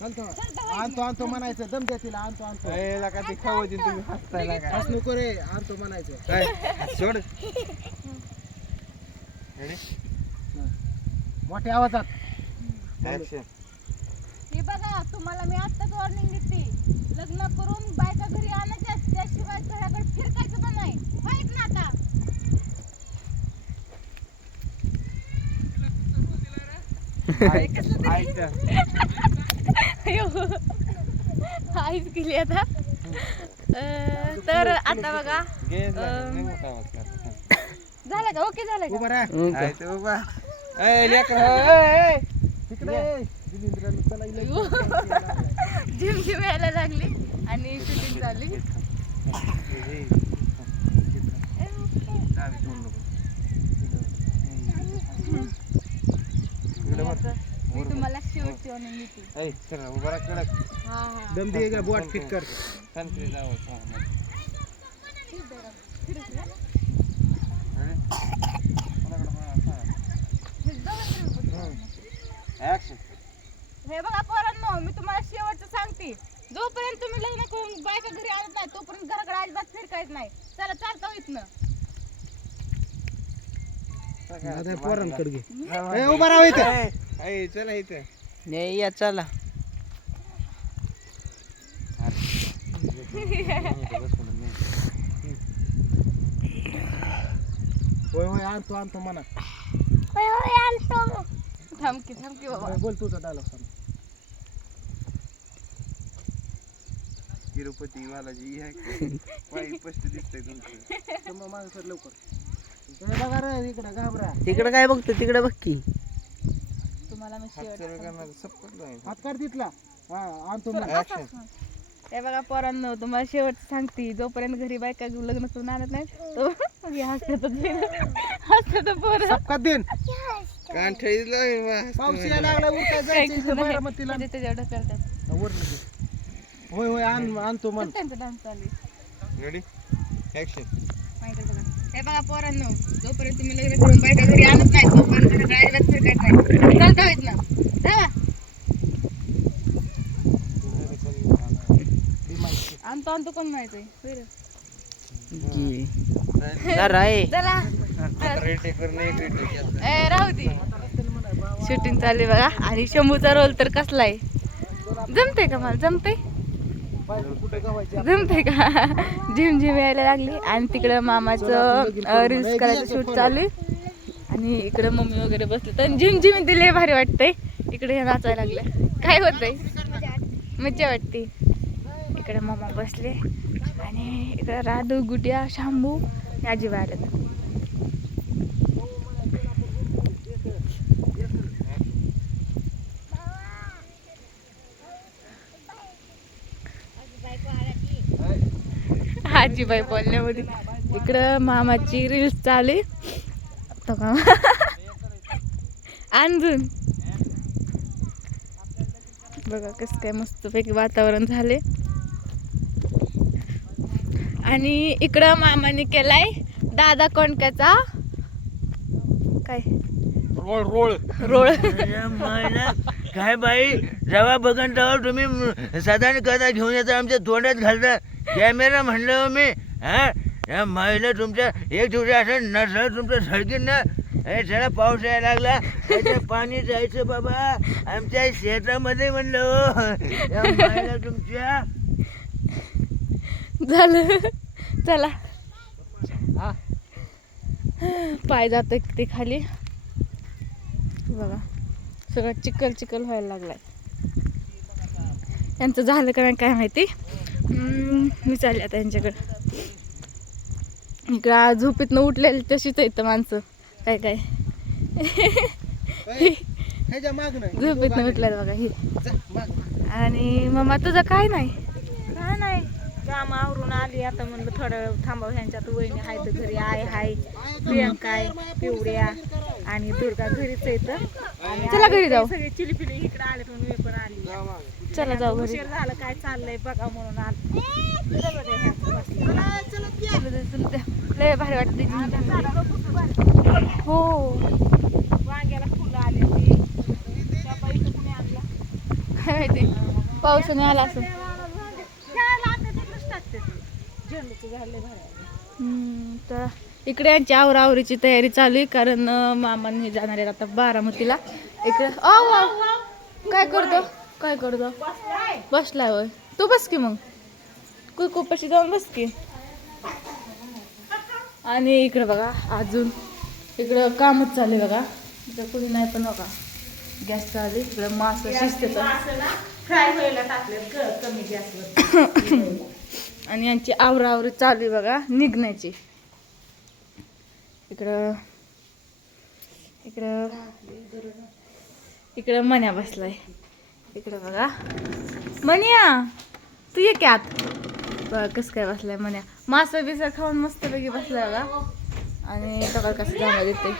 चालतो आणतो आणतो म्हणायचं दम द्या तिला आणतो आणतो ए, लका ते खाऊ दे तुम्ही हसताय लका. हस नको रे आणतो म्हणायचं काय? सोड? मोठ्या आवाजात. हे बघा तुम्हाला मी आत्ताच वॉर्निंग देते लग्न करून बायका घरी आणायच्या त्याशिवाय घराकडे फिरकायचं पण नाही माहीत ना आता ऐक. आईच केली आता. तर आता बघा. झालं का? ओके झालं का? जिम जिम यायला लागली आणि शूटिंग चालली चावी ठेवून नको. इकडे बघ. मी तुम्हाला चला, उभा राहा कडक. हा हा दम दे का बोट फिट कर संत्री जावं. हा, मग. फिरत जा. Ready? कोणाकडे बघा, हा. हे जवळ ठेव. Action. हे बघा पोरांनो मी तुम्हाला शेवटचं सांगते जोपर्यंत तुम्ही लग्न करून बायका घरी आणत नाही तोपर्यंत घराकडे अजिबात फिरकायचं नाही चला चालता इथनं दादा पोरांकडे घे जावा. ए, उभा राहा इथं. ए, ए, चला इथं नाही या चला. होय होय आणतो आणतो म्हणा. थांबकी थांबकी बाबा. होय, बोल तुझा डायलॉग सांग. तिरुपती बालाजी आहे पायी स्पष्ट दिसतंय तुमचं. तर मग माझं सर लवकर. ए, बघा रे इकडे घाबरा. तिकडे काय बघतो? तिकडे बघ की. तुम्हाला मी. हात तिथला. हा आणतो Action. हे बघा पोरांनो तुम्हाला शेवट सांगते. जोपर्यंत घरी बायका लग्न करून आणत नाही तो हे हसतात हसतात पोरं. सबका दिन. हसतो पाऊस. यायला लागला जायचं बारामतीला करतात. होय होय आण आणतो त्यांचा डान्स चालू. माहिती आहे बघा हे बघा पोरांनो जोपर्यंत तुम्ही लग्न करून बायका घरी आणत नाही तोपर्यंत अजिबात फिरकायचं नाही चालता येत ना. आणतो आणतो कोण माहिती? आहे चला. राहू दे. शूटिंग चालली बघा. आणि शंभूचा रोल तर कसला आहे? जमते का मला? जमते जमते का? जिम जिम यायला लागली. आणि तिकडं मामाचं रील्स करायचं शूट चालू आहे. आणि इकडं मम्मी वगैरे बसले तर जिम जिम दिले भारी वाटतंय. इकडे हे नाचायला लागलं. काय होतंय? मज्जा वाटते. इकडे मामा बसले. आणि इकडं राधू गुटिया शांभू आजीबा आले आजीबाई बोलण्यामध्ये इकडं मामाची रील्स चालू. तो का अंजून बघा कसं काय मस्तपैकी वातावरण झाले आणि इकडं मामाने केलाय दादा कोणक्याचा काय? रोळ रोळ. रोळ. काय बाई? जेव्हा बघन तेव्हा तुम्ही साधारण कथा घेऊन येता आमच्या तोंडात घालता. कॅमेरा म्हणलं हो मी हा? या माईला तुमच्या एक दिवशी असं नसलं तुमचं सडकीन ना? हे चला पाऊस यायला लागला. त्याचं पाणी जायचं बाबा. आमच्या शेतामध्ये म्हणलं हो. या माईला तुमच्या. झालं. चला. पाय जात ते खाली. बघा. सगळं चिकल चिकल व्हायला लागलाय. यांचं झालं का नाही काय माहिती? मी चालले आता यांच्याकडं. इकडं आज झोपेतनं उठलेली तशीच येतं माणसं. काय काय? झोपेतनं उठल्यात बघा ही. जा, मागं. आणि मम्मा तुझं काय नाही? काय नाही. काम आवरून आली आता म्हणलं थोडा थांबावं. ह्यांच्यात वहिनी आहे तर घरी आय हाय प्रियंका आहे पिवड्या आणि दुर्गा घरीच येतं चला घरी जाऊ. सगळे चिलीपिली इकडे आले म्हणून मी पण आली. जा मागं. चला जाऊ घरी. उशीर झालं काय चाललंय बघा म्हणून. लय भारी वाटते हो. वांग्याला फुलं आली काय माहिती? पावसाने आला असं तर इकडे यांची आवरावरीची तयारी चालू आहे कारण मामांनी जाणार आहेत आता बारामतीला. इकडे. काय करतो? काय करतो? बसलाय. होय. तू बस की मग. कुकूपाशी जाऊन बस की. आणि इकडे बघा अजून इकडं कामच चालू आहे बघा. इकडं कुणी नाही पण बघा. गॅस चालू आहे. इकडं मास शिजतेचं फ्राय व्हायला टाकले कमी गॅसवर. आणि यांची आवरावरी चालू आहे बघा निघण्याची. इकडं इकडं इकडं मन्या बसलाय. इकडं बघा. मनिया तू ये की आत. बघा कसं काय बसलाय मन्या. मास बिस खाऊन मस्त पैकी बसलाय बघा. आणि टोकाल कसं जाणार येते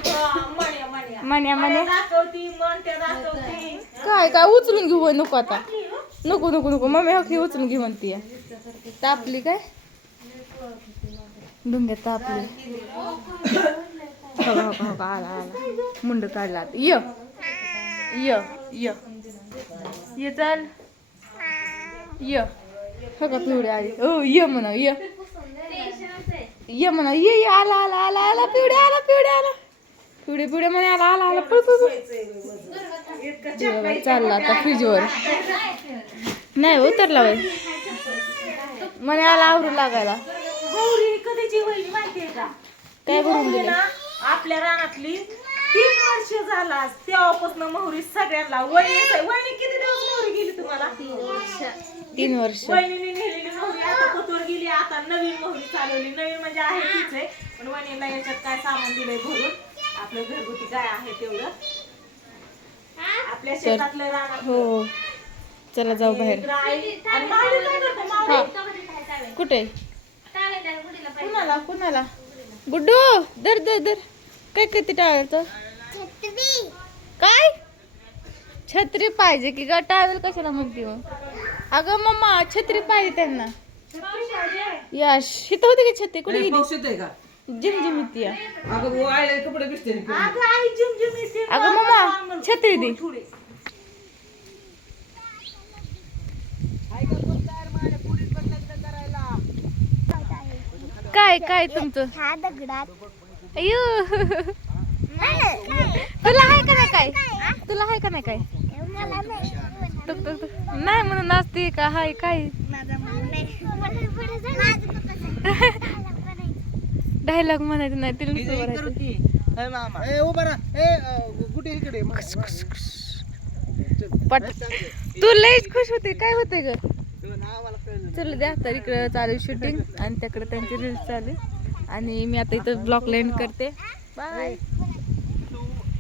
मन्या मन्या. काय काय उचलून घेऊ नको आता. नको नको नको. मम्मी हकी उचलून घेऊ म्हणती. तापली काय? डुंग्यात तापली. हो का, आला आला. मुंड काढला आता. य. य य. ये चाल. य. हो का पिवडे आली. हो ये म्हणा य. ये म्हणा ये ये आला आला आला आला पिवडे आला पिवडे आला. पिवडे पिवडे म्हणे आला आला आला पळ पळ चालला आता फ्रीजवर नाही उतरला बाई. म्हणे आला आवरू लागायला. काय भरून गौरी दिलं? आपल्या रानातली तीन वर्ष झाला तेव्हापासून मोहरी सगळ्यांना वहिनी वहिनी किती दिवस मोहरी गेली तुम्हाला? तीन वर्ष. वहिनीने नेलेली मोहरी आता पतोर गेली आता नवीन मोहरी चालवली. नवीन म्हणजे आहे तीच आहे पण वहिनीला याच्यात काय सामान दिलंय भरून आपलं घरगुती काय आहे तेवढं. आपल्या शेतातलं रानात हो. चला जाऊ बाहेर? कुठे? कुणाला? कुणाला? गुड्डू दर दर दर काय करते टाळायचं? काय? छत्री पाहिजे की ग? टावेल कशाला म्हणते मग? अगं मम्मा छत्री पाहिजे त्यांना. यश इथं होती की छत्री? कुठे गेली? जिम जिम येते अगं. अगं मम्मा छत्री दे. काय काय तुमचं? अयो तुला आहे का नाही काय? तुला आहे का नाही काय? मला नाही म्हणून नाचते का? हाय काय. डायलॉग म्हणायचं नाही तिला तू लईच खुश होते काय होते ग? चल द्या तर इकडं चालू शूटिंग आणि त्याकडे त्यांची रील्स चालू. आहे. आणि मी आता इथं ब्लॉक लँड करते. बाय